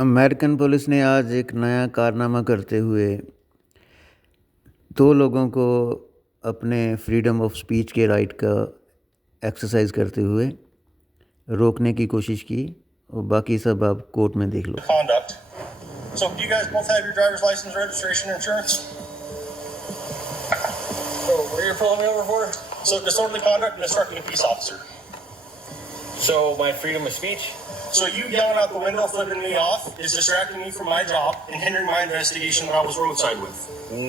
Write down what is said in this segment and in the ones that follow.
American police ने आज एक नया कारनामा करते हुए 2 लोगों को अपने फ्रीडम ऑफ स्पीच के राइट का एक्सरसाइज करते हुए रोकने की कोशिश की और बाकी सब आप कोर्ट में देख लो। Conduct. So do you guys both have your driver's license, registration, and insurance? So what are you pulling me over for? So disorderly conduct and obstructing a peace officer. So my freedom of speech? So you yelling out the window, flipping me off, is distracting me from my job and hindering my investigation that I was roadside with.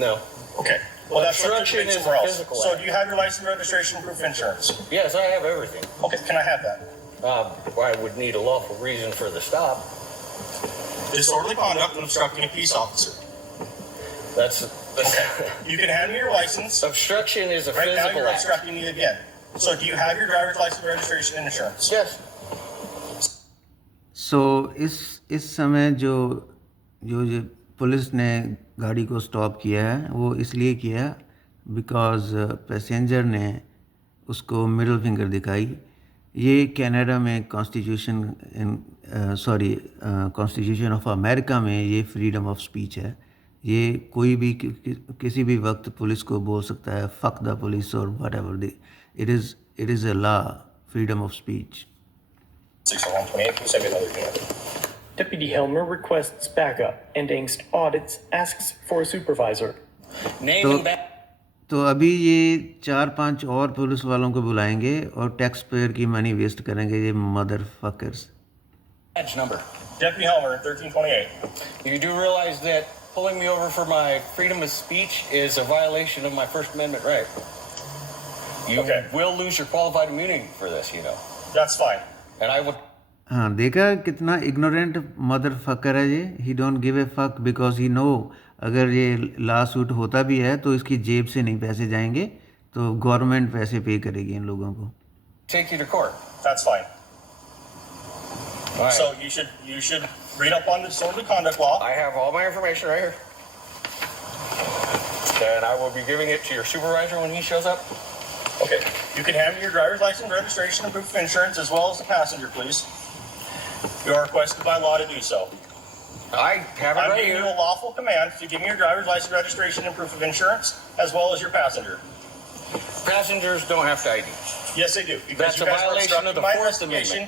No. Okay. Well, that's Obstruction is somewhere a else. physical So act. do you have your license, registration, proof of insurance? Yes, I have everything. Okay. Can I have that? I would need a lawful reason for the stop. Disorderly conduct and obstructing a peace officer. That's You can hand me your license. obstruction is a Right now physical you're act. obstructing me again. So do you have your driver's license, registration, and insurance? Yes. सो इस समय जो police ने गाड़ी को stop किया है वो इसलिए किया बिकॉज़ पैसेंजर ने उसको मिडिल फिंगर दिखाई। ये कनाडा में कॉन्स्टिट्यूशन ऑफ अमेरिका में ये फ्रीडम ऑफ स्पीच है। ये कोई भी किसी भी वक्त पुलिस को बोल सकता है फक द पुलिस और whatever. It is a law, freedom of speech. 60128, please send me another email. Deputy Helmer requests backup and angst audits, asks for a supervisor. Name and badge तो अभी ये 4-5 और police वालों को बुलाएंगे और tax payer की मनी वेस्ट करेंगे ये mother fuckers. number. Deputy Helmer, 1328. You do realize that pulling me over for my freedom of speech is a violation of my First Amendment right. You Okay. will lose your qualified immunity for this, you know. That's fine. And I would हाँ, देखा कितना ignorant mother fucker है ये। He don't give a fuck because he know अगर ये law suit होता भी है तो इसकी जेब से नहीं पैसे जाएंगे, तो गवर्नमेंट पैसे पे करेगी इन लोगों को। take you to court. That's fine. All right. So you should read up on the disorderly conduct law. I have all my information right here. And I will be giving it to your supervisor when he shows up. Okay. You can hand me your driver's license, registration, and proof of insurance, as well as the passenger, please. You are requested by law to do so. I have it I'm right giving you here. a lawful command to give me your driver's license, registration, and proof of insurance, as well as your passenger. Passengers don't have to ID. Yes, they do. Because That's you a guys are violation of obstructing the my Fourth investigation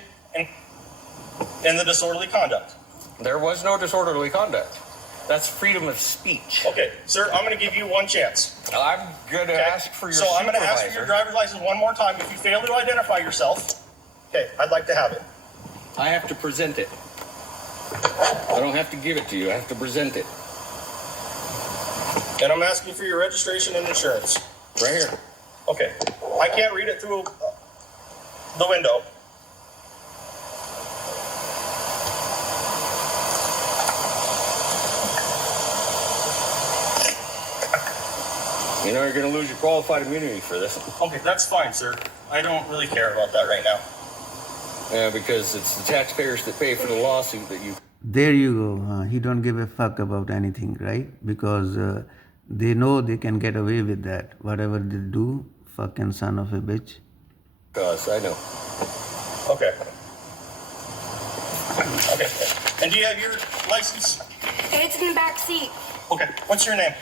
and the disorderly conduct. There was no disorderly conduct. That's freedom of speech. Okay, sir, I'm going to give you one chance. I'm going to Okay? ask for your So I'm going to ask for your supervisor. driver's license one more time. If you fail to identify yourself, okay, I'd like to have it. I have to present it. I don't have to give it to you. I have to present it. And I'm asking for your registration and insurance. Right here. Okay. I can't read it through the window. You know you're going to lose your qualified immunity for this. Okay, that's fine, sir. I don't really care about that right now. Yeah, because it's the taxpayers that pay for the lawsuit that you... There you go. He don't give a fuck about anything, right? Because they know they can get away with that. Whatever they do, fucking son of a bitch. Cause I know. Okay. Okay. And do you have your license? It's in the back seat. Okay. What's your name?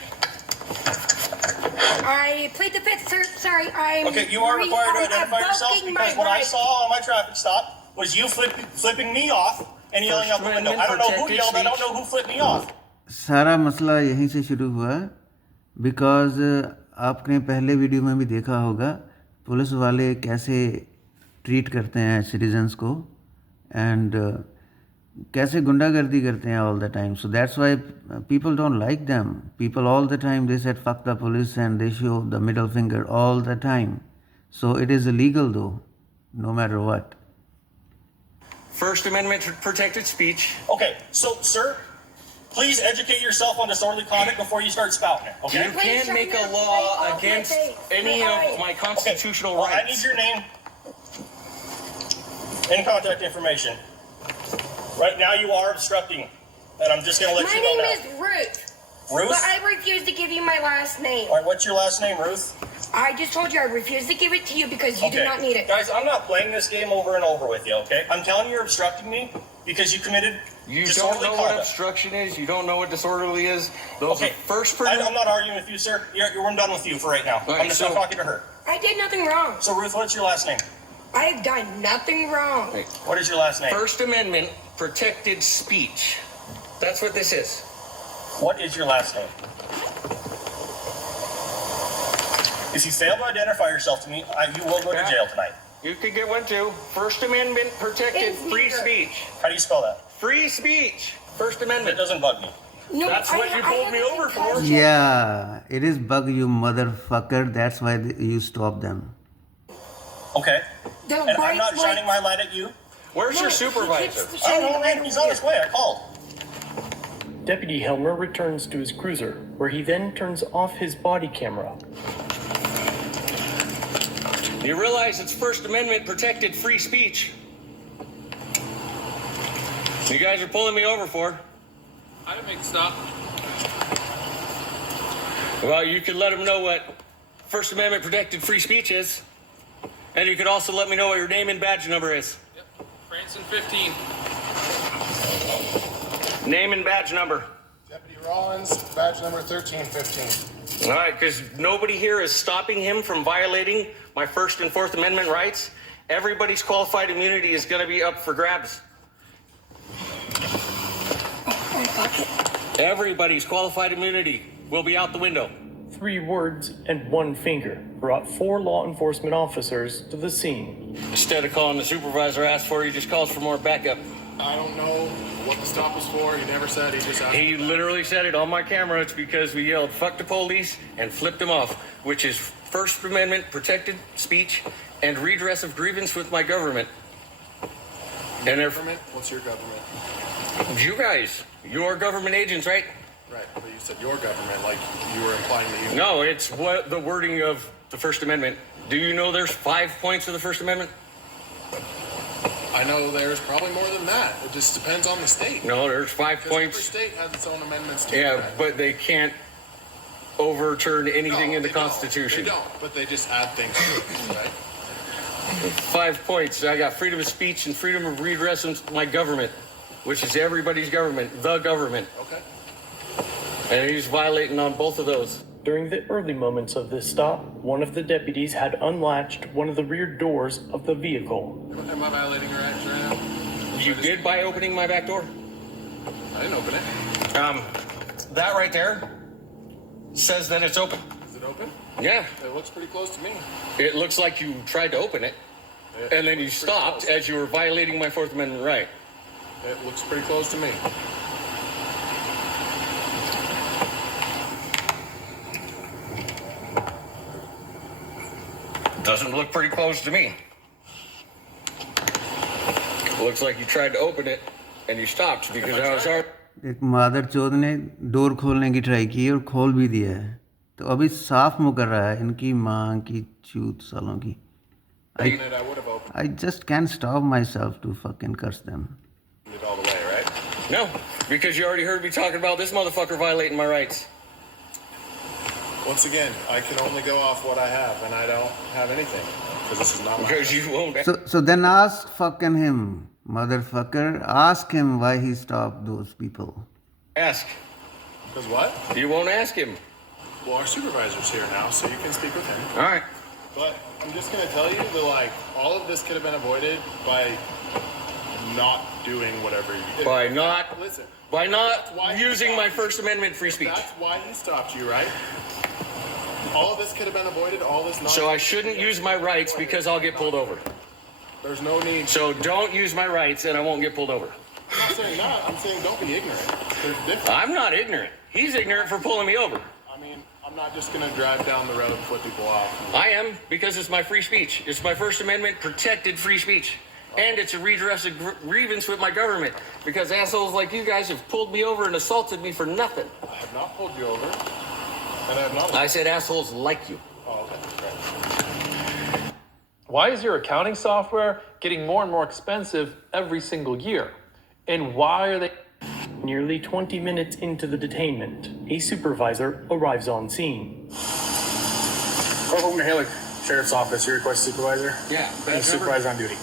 I plead the fifth, sir. Sorry, I'm. Okay, you are required to identify yourself invoking because my what I right. saw on my traffic stop was you flipping me off and yelling out the window. I don't know who yelled. I don't know who flipped me off. सारा मसला यहीं से शुरू हुआ because आपने पहले video में भी देखा होगा पुलिस वाले कैसे ट्रीट करते हैं सिटीजन्स को एंड कैसे गुंडागर्दी करते हैं all the time. So that's why people don't like them. People all the time they said fuck the police and they show the middle finger all the time. So it is illegal though, no matter what. First Amendment protected speech. Okay, so sir, please educate yourself on disorderly conduct before you start spouting it. Okay. You Please can show make me a the law plate off my against face. any My of right. my Okay. constitutional Well, I need rights. your name and contact information. Right now, you are obstructing, and I'm just going to let My you know name now. is Ruth. Ruth. But I refuse to give you my last name. All right, what's your last name, Ruth? I just told you I refuse to give it to you because you do not need it. Guys, I'm not playing this game over and over with you, okay? I'm telling you you're obstructing me, because you committed You don't disorderly know what conduct. obstruction is. You don't know what disorderly is. Those Okay, are first I'm person. not arguing with you, sir. I'm done with you for right now. Right, I'm just not so- talking to her. I did nothing wrong. So, Ruth, what's your last name? I have done nothing wrong. Hey, What is your last name? First Amendment protected speech. That's what this is. What is your last name? If you fail to identify yourself to me, you will go to Yeah. jail tonight. You could get one too. First Amendment protected It's free neither. speech. How do you spell that? Free speech. First That Amendment. doesn't bug me. No, That's what you pulled me over for. Yeah, it is bug you motherfucker. That's why you stop them. Okay. The And I'm bright not shining my lights- light at you. Where's No, your he supervisor? keeps I don't know, shining man. the He's light on his way. I called. Deputy Helmer returns to his cruiser, where he then turns off his body camera. You realize it's First Amendment protected free speech. You guys are pulling me over for. I didn't make the stop. Well, you could let them know what First Amendment protected free speech is. And you could also let me know what your name and badge number is. Yep. Branson 15. Name and badge number. Deputy Rollins, badge number 1315. All right, because nobody here is stopping him from violating my First and Fourth Amendment rights. Everybody's qualified immunity is going to be up for grabs. My pocket. Everybody's qualified immunity will be out the window. 3 words and 1 finger brought 4 law enforcement officers to the scene. Instead of calling the supervisor asked for, he just calls for more backup. I don't know what the stop was for. He never said. He just asked. He literally said it on my camera. It's because we yelled "fuck the police" and flipped him off, which is First Amendment protected speech and redress of grievance with my government. And if Government? What's your government? you guys, you are government agents, right? Right, but you said your government, like you were implying that you. No, it's what the wording of the First Amendment. Do you know there's 5 points of the First Amendment? I know there's probably more than that. It just depends on the state. No, there's 5 Because every points. state has its own amendments too. Yeah, right? but they can't overturn anything No, in the they don't. Constitution. They don't, but they just add things to it, right? 5 points. I got freedom of speech and freedom of redress in my government, which is everybody's government, the government. Okay. And he's violating on both of those. During the early moments of this stop, one of the deputies had unlatched one of the rear doors of the vehicle. Am I violating your rights right now? You did by opening my back door? I didn't open it. That right there says that it's open. Is it open? Yeah, It looks pretty close to me. it looks like you tried to open it, and then you looks pretty stopped close. as you were violating my Fourth Amendment right. It looks pretty close to me. Doesn't look pretty close to me. Looks like you tried to open it, and you stopped because I was already... एक मादर चौध ने door खोलने की try की और खोल भी दिया है तो अभी साफ मुँह कर रहा है इनकी माँ की चूत सालों की Open it, I would have opened I just can't stop myself to fucking curse them. it all the way, right? No, because you already heard me talking about this motherfucker violating my rights. Once again, I can only go off what I have, and I don't have anything because this is not my. Because you won't... So then ask fucking him, motherfucker. Ask him why he stopped those people. ask. Because what? You won't ask him. Well, our supervisor's here now, so you can speak with him. All right. But I'm just gonna tell you that like all of this could have been avoided by not doing whatever you. By not... Listen. By not That's why he using stopped my you. First Amendment free speech. That's why he stopped you, right? All of this could have been avoided. All this. So I shouldn't use my rights because I'll get pulled over. There's no need. So don't use my rights and I won't get pulled over. I'm not saying that. I'm saying don't be ignorant. There's different. I'm not ignorant. He's ignorant for pulling me over. I mean, I'm not just gonna drive down the road and flip people off. I am because it's my free speech. It's my First Amendment protected free speech. And it's a redress of grievance with my government because assholes like you guys have pulled me over and assaulted me for nothing. I have not pulled you over, and I have not. I said assholes like you. Oh, okay. Right. Why is your accounting software getting more and more expensive every single year? And why are they... Nearly 20 minutes into the detainment, a supervisor arrives on scene. Corporal Mihalik, Sheriff's Office, your request supervisor? Yeah, And supervisor on duty.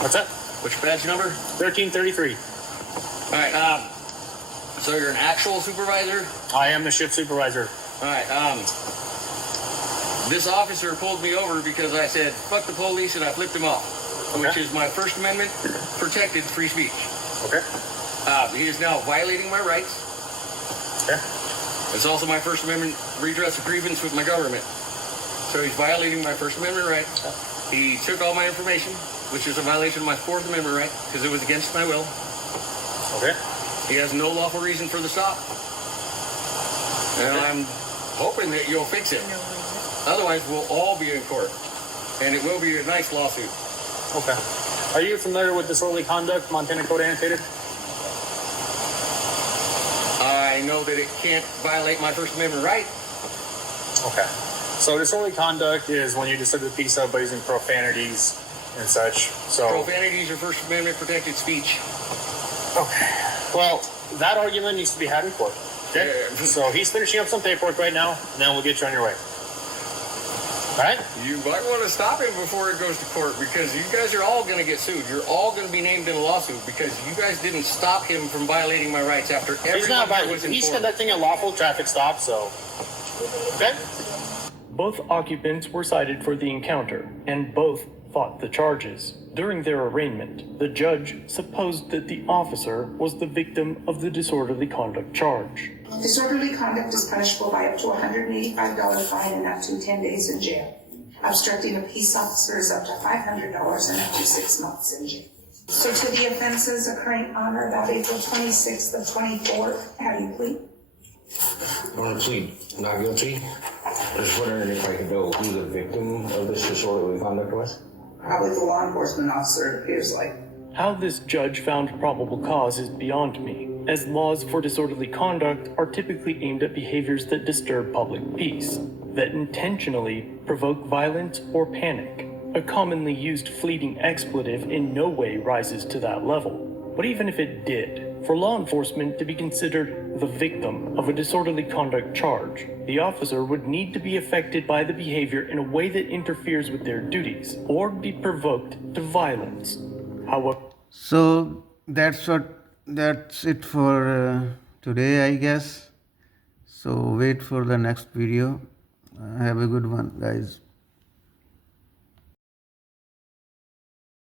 What's that? What's your badge number? 1333. All right. So you're an actual supervisor? I am the shift supervisor. All right. This officer pulled me over because I said "fuck the police" and I flipped him off, which Okay. is my First Amendment protected free speech. Okay. He is now violating my rights. Okay. It's also my First Amendment redress of grievance with my government. So he's violating my First Amendment right. He took all my information, which is a violation of my Fourth Amendment right because it was against my will. Okay. He has no lawful reason for the stop. And I'm hoping that you'll fix it. Otherwise, we'll all be in court. And it will be a nice lawsuit. Okay. Are you familiar with disorderly conduct, Montana Code Annotated? I know that it can't violate my First Amendment right. Okay. So disorderly conduct is when you disturb the peace of by using profanities and such. So Profanities are First Amendment protected speech. okay. Well, that argument needs to be had in court. Okay. Yeah. So he's finishing up some paperwork right now, and then we'll get you on your way. All right? You might want to stop him before it goes to court because you guys are all going to get sued. You're all going to be named in a lawsuit because you guys didn't stop him from violating my rights after He's not everyone was he's informed. conducting a lawful traffic stop, so okay. Both occupants were cited for the encounter, and both fought the charges. During their arraignment, the judge supposed that the officer was the victim of the disorderly conduct charge. Disorderly conduct is punishable by up to $185 fine and up to 10 days in jail. Obstructing a peace officer is up to $500 and up to 6 months in jail. So to the offenses occurring on or about April 26th of 24, how do you plead? I want to plead not guilty. I was wondering if I could know who the victim of this disorderly conduct was. Probably the law enforcement officer, it appears like. How this judge found probable cause is beyond me, as laws for disorderly conduct are typically aimed at behaviors that disturb public peace, that intentionally provoke violence or panic. A commonly used fleeting expletive in no way rises to that level. But even if it did, for law enforcement to be considered the victim of a disorderly conduct charge, the officer would need to be affected by the behavior in a way that interferes with their duties, or be provoked to violence. However, So that's it for today, I guess. So wait for the next video. Have a good one, guys.